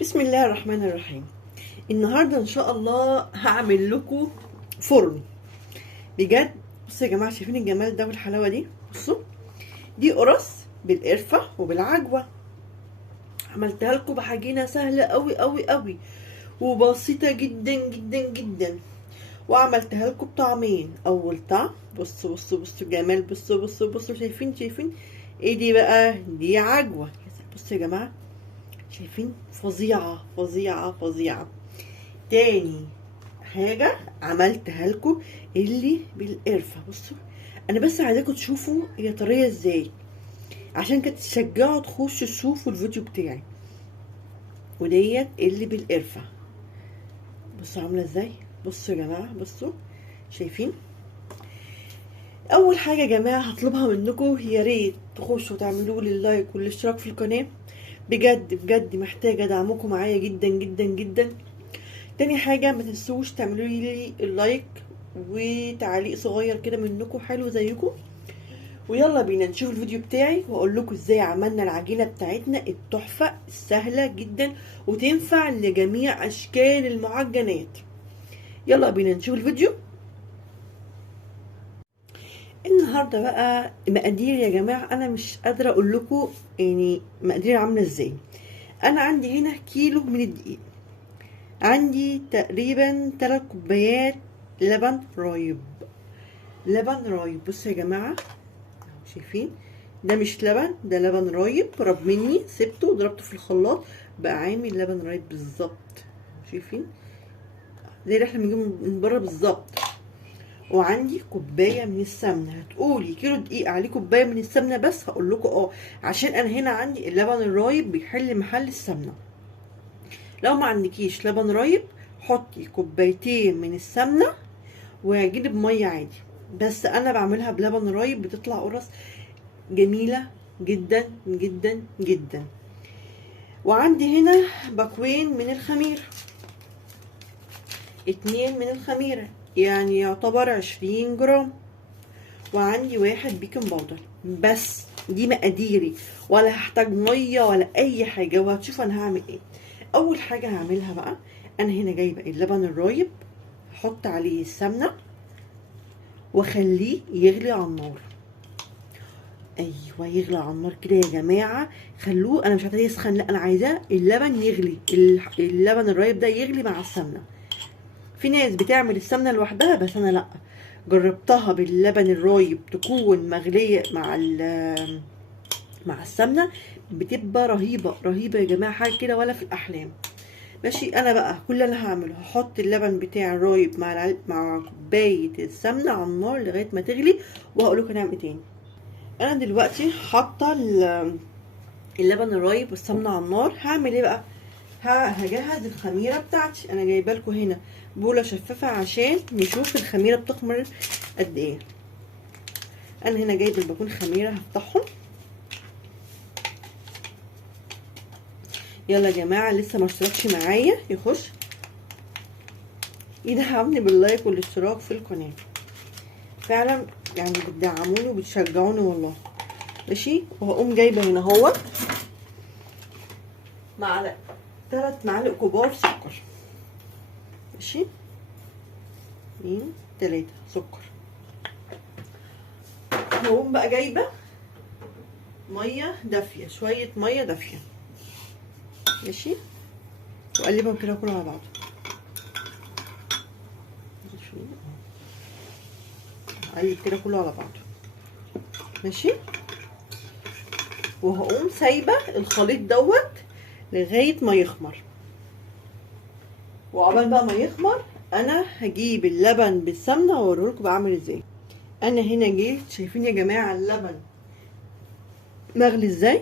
بسم الله الرحمن الرحيم. النهارده ان شاء الله هعمل لكم فرن بجد. بصوا يا جماعه، شايفين الجمال ده والحلاوه دي؟ بصوا، دي قرص بالقرفه وبالعجوه. عملتها لكم بعجينه سهله قوي قوي قوي وبسيطه جدا جدا جدا، وعملتها لكم بطعمين. اول طعم بصوا بصوا بصوا الجمال، بصوا بصوا بصوا، شايفين ايه دي بقى؟ دي عجوه. بصوا يا جماعه، شايفين؟ فظيعه فظيعه فظيعه. تاني حاجة عملتها لكم اللي بالقرفة. بصوا، انا بس عايزاكم تشوفوا هي طرية ازاي، عشان كده تشجعوا تخشوا تشوفوا الفيديو بتاعي. وديت اللي بالقرفة، بصوا عاملة ازاي. بصوا يا جماعة، بصوا، شايفين؟ اول حاجة يا جماعة هطلبها منكم، يا ريت تخشوا تعملوا لي اللايك والاشتراك في القناة. بجد بجد محتاجة دعمكم معايا جدا جدا جدا. تاني حاجة ما تنسوش تعملوا لي اللايك وتعليق صغير كده منكم حلو زيكم. ويلا بينا نشوف الفيديو بتاعي واقول لكم ازاي عملنا العجينة بتاعتنا التحفة السهلة جدا، وتنفع لجميع اشكال المعجنات. يلا بينا نشوف الفيديو. النهارده بقى مقادير يا جماعة، انا مش قادرة اقول لكم يعني مقادير عاملة ازاي. انا عندي هنا كيلو من الدقيق، عندي تقريبا 3 كوبايات لبن رايب. لبن رايب، بصوا يا جماعه، شايفين؟ ده مش لبن، ده لبن رايب رب مني، سبته وضربته في الخلاط بقى عامل لبن رايب بالظبط. شايفين؟ زي اللي احنا بنجيبه من بره بالظبط. وعندي كوبايه من السمنه. هتقولي كيلو دقيق عليه كوبايه من السمنه بس؟ هقول لكم عشان انا هنا عندي اللبن الرايب بيحل محل السمنه. لو ما عندكيش لبن رايب حطي كوبايتين من السمنه وعجيني بميه عادي، بس انا بعملها بلبن رايب بتطلع قرص جميله جدا جدا جدا. وعندي هنا باكوين من الخميره، 2 من الخميره، يعني يعتبر 20 جرام. وعندي 1 بيكنج باودر. بس دي مقاديري، ولا هحتاج ميه ولا اي حاجه، وهتشوف انا هعمل ايه. اول حاجه هعملها بقى، انا هنا جايبه اللبن الرايب، هحط عليه السمنه واخليه يغلي على النار. ايوه، يغلي على النار كده يا جماعه. خلوه، انا مش عايزاه يسخن، لا انا عايزاه اللبن يغلي، اللبن الرايب ده يغلي مع السمنه. في ناس بتعمل السمنه لوحدها، بس انا لا، جربتها باللبن الرايب تكون مغليه مع السمنه، بتبقى رهيبه رهيبه يا جماعه، حاجه كده ولا في الاحلام. ماشي، انا بقى كل اللي انا هعمله هحط اللبن بتاع الرايب مع كوبايه السمنه على النار لغايه ما تغلي، وهقول لكم هنعمل ايه تاني. انا دلوقتي حاطه اللبن الرايب والسمنه على النار. هعمل ايه بقى؟ هجهز الخميره بتاعتي. انا جايبه لكم هنا بوله شفافه عشان نشوف الخميره بتخمر قد ايه. انا هنا جايبه الباكون خميره هفتحهم. يلا يا جماعه، لسه ما اشتركش معايا يخش يدعمني باللايك والاشتراك في القناه، فعلا يعني بتدعموني وبتشجعوني والله. ماشي، وهقوم جايبه هنا اهو معلقه، 3 معالق كبار سكر. ماشي، 2 3 سكر. هقوم بقى جايبه ميه دافيه، شويه ميه دافيه. ماشي، واقلبهم كده كله على بعض. اقلب كده كله على بعضه. ماشي، وهقوم سايبه الخليط دوت لغايه ما يخمر. وعقبال بقى ما يخمر انا هجيب اللبن بالسمنه واوريلكم بعمل ازاي. انا هنا جيت، شايفين يا جماعه اللبن مغلي ازاي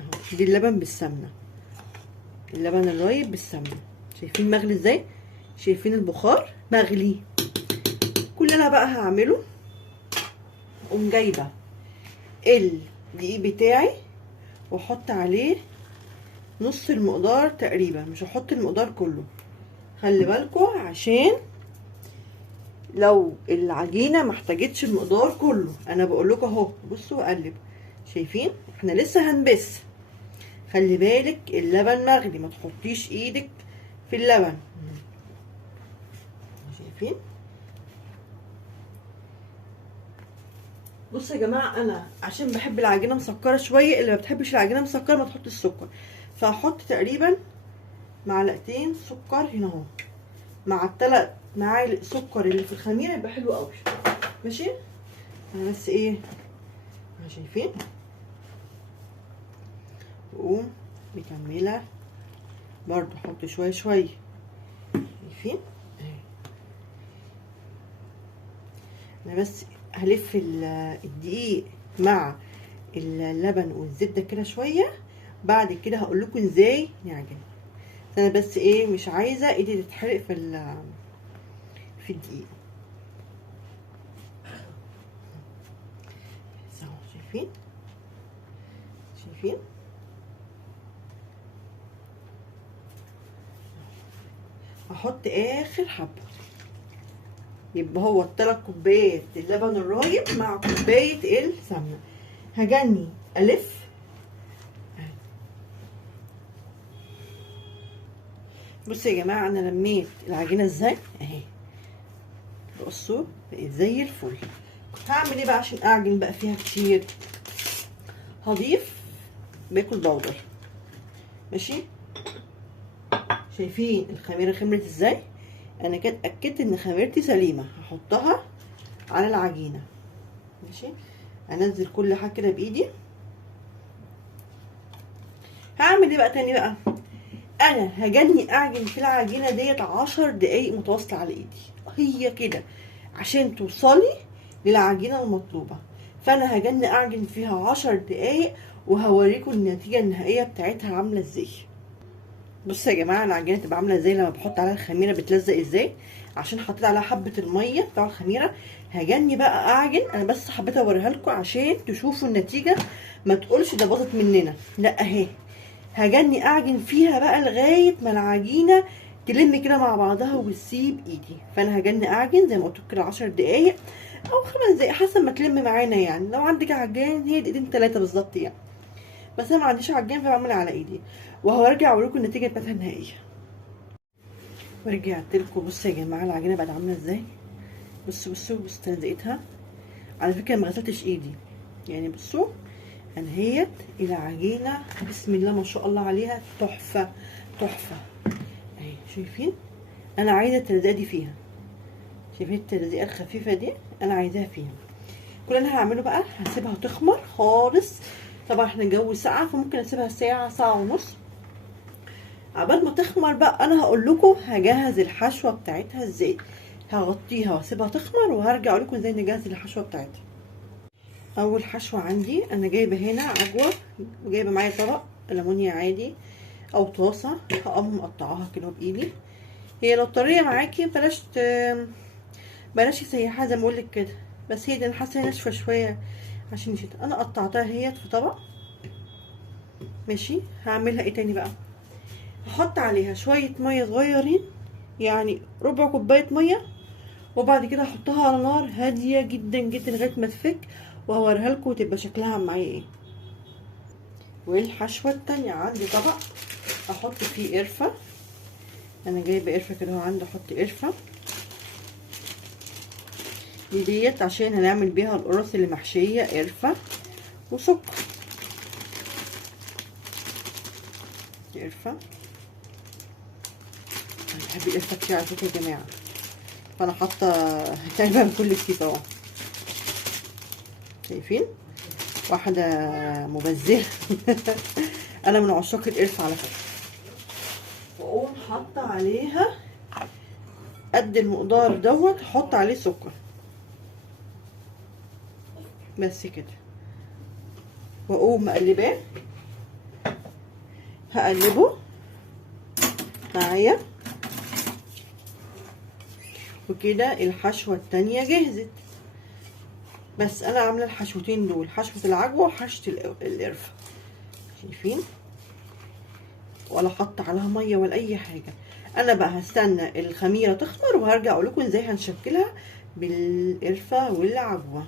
اهو؟ دي اللبن بالسمنه، اللبن الرايب بالسمنه، شايفين مغلي ازاي؟ شايفين البخار مغلي؟ كل اللي انا بقى هعمله، اقوم جايبه الدقيق بتاعي واحط عليه نص المقدار تقريبا، مش هحط المقدار كله، خلي بالكم، عشان لو العجينه ما احتاجتش المقدار كله. انا بقول لكم اهو، بصوا اقلب، شايفين؟ احنا لسه هنبس، خلي بالك اللبن مغلي، ما تحطيش ايدك في اللبن. شايفين؟ بصوا يا جماعه، انا عشان بحب العجينه مسكره شويه، اللي ما بتحبش العجينه مسكره ما تحطش السكر، فهحط تقريبا معلقتين سكر هنا اهو، مع الثلاث معالق سكر اللي في الخميره، يبقى حلو قوي. ماشي، انا بس ايه، شايفين؟ واقوم مكمله برضو، احط شويه شويه. شايفين؟ انا بس هلف الدقيق مع اللبن والزبده كده شويه، بعد كده هقول لكم ازاي نعجن. انا بس ايه، مش عايزه ايدي تتحرق في الدقيق. شايفين؟ شايفين؟ هحط اخر حبه، يبقى هو 3 كوبايات اللبن الرايب مع كوبايه السمنه. هجني الف. بصوا يا جماعه، انا لميت العجينه ازاي اهي، بصوا بقت زي الفل. هعمل ايه بقى عشان اعجن بقى فيها كتير؟ هضيف بيكنج باودر. ماشي، شايفين الخميره خمرت ازاي؟ انا كده اتاكدت ان خميرتي سليمه، هحطها على العجينه. ماشي، انزل كل حاجه كده بايدي. هعمل ايه بقى تاني بقى؟ انا هجني اعجن في العجينه ديت 10 دقايق متواصله على ايدي، هي كده عشان توصلي للعجينه المطلوبه. فانا هجني اعجن فيها 10 دقايق، وهوريكم النتيجه النهائيه بتاعتها عامله ازاي. بصوا يا جماعه، العجينه تبقى عامله ازاي لما بحط عليها الخميره، بتلزق ازاي؟ عشان حطيت عليها حبه الميه بتاع الخميره. هجني بقى اعجن، انا بس حبيت اوريها لكم عشان تشوفوا النتيجه، ما تقولش ده باظت مننا، لا اهي. هجني اعجن فيها بقى لغايه ما العجينه تلم كده مع بعضها وتسيب ايدي. فانا هجني اعجن زي ما قلت لكم كده 10 دقايق او 5 دقايق حسب ما تلم معانا، يعني لو عندك عجان هي دقيقتين 3 بالظبط يعني. بس انا ما عنديش عجان فبعمل على ايدي، وهرجع اوريكم النتيجه بتاعتها النهائيه. ورجعت لكم. بصوا يا جماعه العجينه بقت عامله ازاي، بصوا بصوا بصوا تلزقتها. على فكره ما غسلتش ايدي يعني، بصوا انهيت العجينه بسم الله ما شاء الله عليها، تحفه تحفه اهي. شايفين؟ انا عايزه التلزيقه دي فيها، شايفين التلزيقه الخفيفه دي؟ انا عايزاها فيها. كل اللي انا هعمله بقى هسيبها تخمر خالص. طبعا احنا الجو ساقع، فممكن اسيبها ساعه، ساعه ونص. عبال ما تخمر بقى انا هقول لكم هجهز الحشوه بتاعتها ازاي. هغطيها واسيبها تخمر، وهرجع اقول لكم ازاي نجهز الحشوه بتاعتها. اول حشوه عندي انا جايبه هنا عجوه، وجايبه معايا طبق ألمونيا عادي او طاسه، هقوم مقطعاها كده بايدي. هي لو طريه معاكي بلاش تسيحها زي ما اقول لك كده، بس هي دي انا حاسه ناشفه شويه عشان نشيت. انا قطعتها هي في طبق. ماشي، هعملها ايه تاني بقى؟ هحط عليها شويه ميه صغيرين، يعني ربع كوبايه ميه، وبعد كده هحطها على نار هاديه جدا جدا لغايه ما تفك، وهوريها لكم وتبقى شكلها معايا ايه. والحشوه التانية عندي طبق احط فيه قرفه. انا جايبه قرفه كده اهو عندي، احط قرفه ديت عشان هنعمل بيها القرص اللي محشيه قرفه وسكر. قرفه، انا بحب القرفه كتير على فكره يا جماعه، فانا حاطه تقريبا كل الكيس اهو. شايفين؟ واحده مبذره انا من عشاق القرفه على فكره. واقوم حاطه عليها قد المقدار دوت، احط عليه سكر بس كده، واقوم مقلباه. هقلبه معايا، وكده الحشوه التانية جهزت. بس انا عامله الحشوتين دول، حشوه العجوه وحشوه القرفه. شايفين؟ ولا حط عليها ميه ولا اي حاجه. انا بقى هستنى الخميره تخمر وهرجع اقول لكم ازاي هنشكلها بالقرفه والعجوه.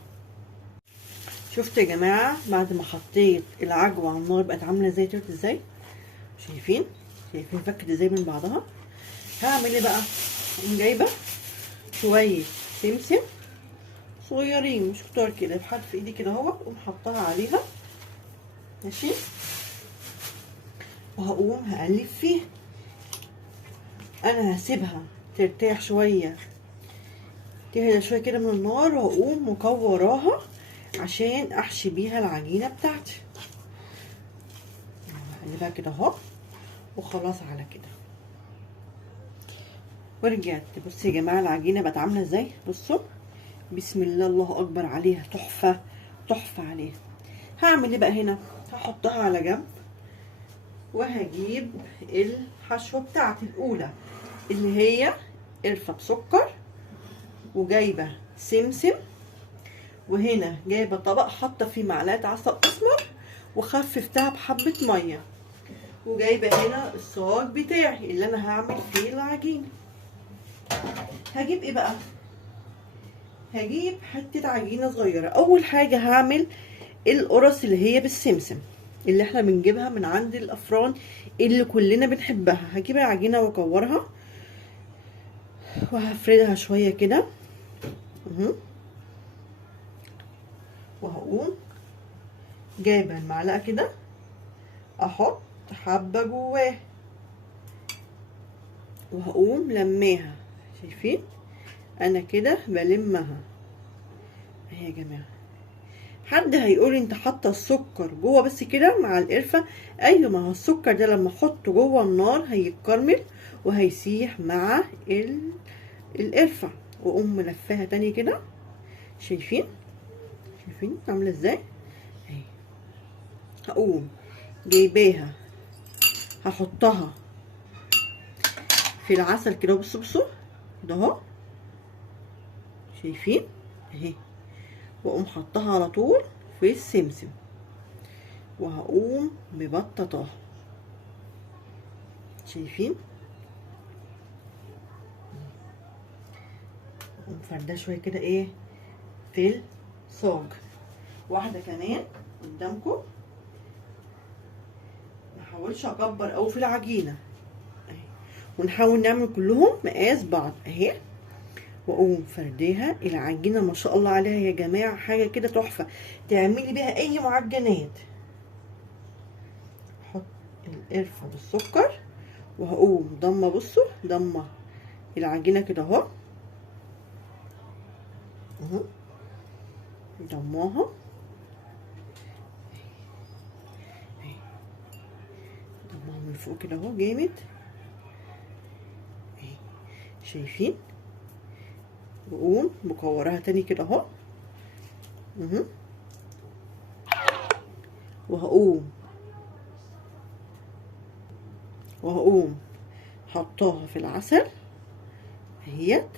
شفتوا يا جماعه بعد ما حطيت العجوه على النار بقت عامله ازاي؟ طلعت ازاي؟ شايفين فكت ازاي من بعضها. هعمل ايه بقى؟ جايبه شويه سمسم صغيرين مش كتار كده، بحط في ايدي كده اهو، واقوم حطها عليها ماشي، وهقوم هقلب فيها. انا هسيبها ترتاح شويه، تهدى شويه كده من النار، وهقوم مكوراها عشان احشي بيها العجينه بتاعتي. هقلبها كده اهو وخلاص على كده. ورجعت. بصوا يا جماعه العجينه بقت عامله ازاي، بصوا بسم الله الله اكبر عليها، تحفه عليها. هعمل ايه بقى هنا؟ هحطها على جنب، وهجيب الحشوه بتاعتي الاولى اللي هي قرفه بسكر، وجايبه سمسم، وهنا جايبه طبق حاطه فيه معلقه عسل اسمر وخففتها بحبه ميه، وجايبه هنا الصاج بتاعي اللي انا هعمل فيه العجينه. هجيب ايه بقى؟ هجيب حته عجينه صغيره. اول حاجه هعمل القرص اللي هي بالسمسم اللي احنا بنجيبها من عند الافران اللي كلنا بنحبها. هجيب العجينه واكورها وهفردها شويه كده، وهقوم جايبه المعلقه كده احط حبه جواه، وهقوم لماها. شايفين انا كده بلمها اهي يا جماعه. حد هيقول انت حاطه السكر جوه بس كده مع القرفه؟ ايوه، ما هو السكر ده لما احطه جوه النار هيتكرمل وهيسيح مع القرفه. واقوم ملفاها تاني كده. شايفين عامله ازاي اهي. هقوم جايباها هحطها في العسل كده، بصوا ده اهو، شايفين اهي، واقوم حطها على طول في السمسم، وهقوم مبططاها. شايفين اقوم فردها شويه كده ايه في الصاج. واحده كمان قدامكم، محاولش اكبر اوي في العجينه اهي، ونحاول نعمل كلهم مقاس بعض اهي، واقوم فرديها. العجينه ما شاء الله عليها يا جماعه حاجه كده تحفه، تعملي بيها اي معجنات. احط القرفه بالسكر، وهقوم ضمه، بصوا ضمه العجينه كده اهو، ضماها ضماها من فوق كده اهو جامد. شايفين؟ واقوم مكورها تاني كده اهو، وهقوم حطاها في العسل اهيت،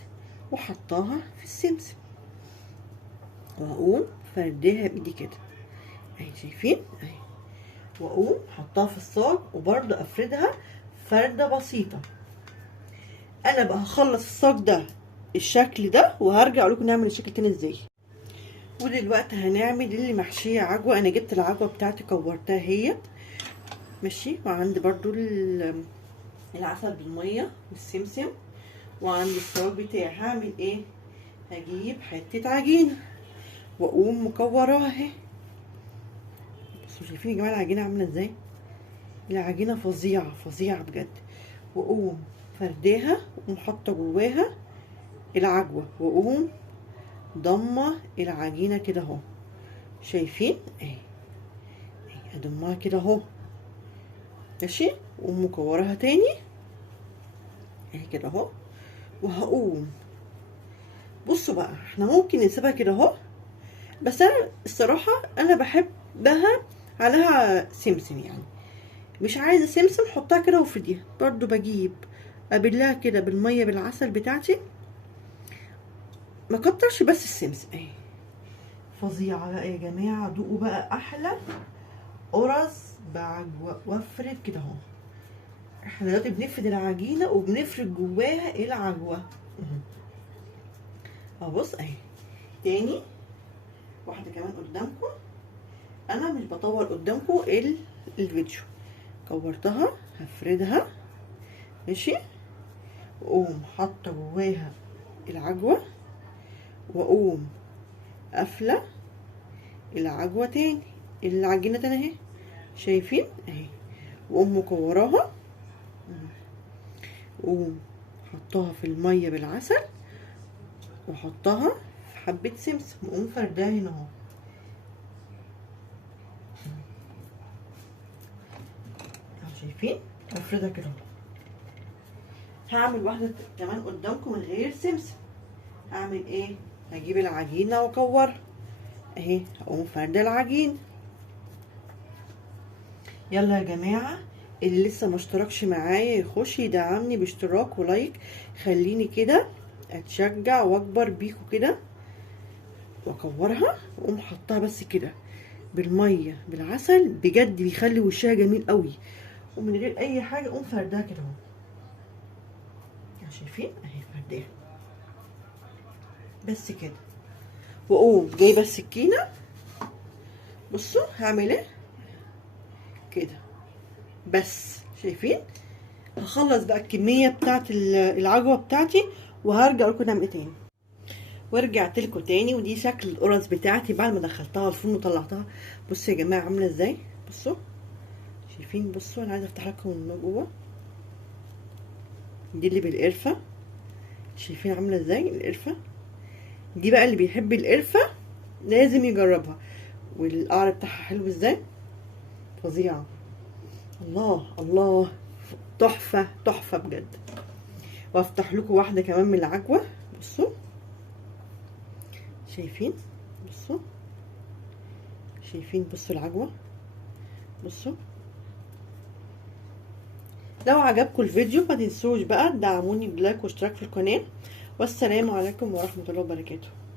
وحطاها في السمسم، وهقوم فرديها بايدي كده اهي. شايفين اهي، واقوم حطاها في الصاج وبرده افردها فرده بسيطه. انا بقى هخلص الصاج ده الشكل ده، وهرجع اقول لكم نعمل الشكل تاني ازاي. ودلوقتي هنعمل اللي محشيه عجوه. انا جبت العجوه بتاعتي كورتها اهيت ماشي، وعندي برضو العسل بالميه والسمسم، وعندي الصاج بتاعي. هعمل ايه؟ هجيب حته عجينه واقوم مكوراها اهي. بصوا شايفين يا جماعه العجينه عامله ازاي؟ العجينه فظيعه بجد. واقوم فرداها واقوم حاطه جواها العجوه، واقوم ضمه العجينه كده اهو. شايفين اهي، هضمها كده اهو ماشي، واقوم مكورها تاني اهي كده اهو. وهقوم، بصوا بقى احنا ممكن نسيبها كده اهو، بس انا الصراحه انا بحبها عليها سمسم، يعني مش عايزه سمسم حطها كده وفرديها. برضو بجيب ابلها كده بالميه بالعسل بتاعتي، ما كترش بس السمسم اهي. فظيعه بقى يا جماعه، دوقوا بقى احلى قرص بعجوه وافرد كده اهو. احنا دلوقتي بنفرد العجينه وبنفرد جواها العجوه اهو. بص اهي تاني واحده كمان قدامكم. انا مش بطول قدامكم الفيديو، كورتها هفردها ماشي، واقوم حاطه جواها العجوه، واقوم قافله العجوه تاني، العجينه تاني اهي، شايفين اهي، واقوم مكوراها، واقوم حطها في الميه بالعسل، واحطها في حبه سمسم، واقوم فرداها هنا اهو. شايفين؟ افردها كده. هعمل واحده كمان قدامكم من غير سمسم. هعمل ايه؟ هجيب العجينه واكورها اهي، هقوم فردة العجين. يلا يا جماعه، اللي لسه ما اشتركش معايا يخش يدعمني باشتراك ولايك، خليني كده اتشجع واكبر بيكو كده. واكورها واقوم حطها بس كده بالميه بالعسل، بجد بيخلي وشها جميل قوي، ومن غير اي حاجه اقوم فردها كده اهو. شايفين اهي فرداها بس كده، واقوم جايبه السكينه. بصوا هعمل ايه كده بس، شايفين؟ هخلص بقى الكميه بتاعت العجوه بتاعتي، وهرجع لكم نعمل ايه تاني. ورجعت لكم تاني، ودي شكل القرص بتاعتي بعد ما دخلتها الفرن وطلعتها. بصوا يا جماعه عامله ازاي، بصوا شايفين؟ بصوا انا عايزه افتح لكم من جوه، دي اللي بالقرفه، شايفين عامله ازاي القرفه دي؟ بقى اللي بيحب القرفه لازم يجربها. والقعر بتاعها حلو ازاي، فظيعه، الله الله، تحفه تحفه بجد. وافتح لكم واحده كمان من العجوه، بصوا شايفين؟ بصوا شايفين؟ بصوا العجوه، بصوا. لو عجبكم الفيديو ما تنسوش بقى تدعموني بلايك واشتراك في القناه، والسلام عليكم ورحمه الله وبركاته.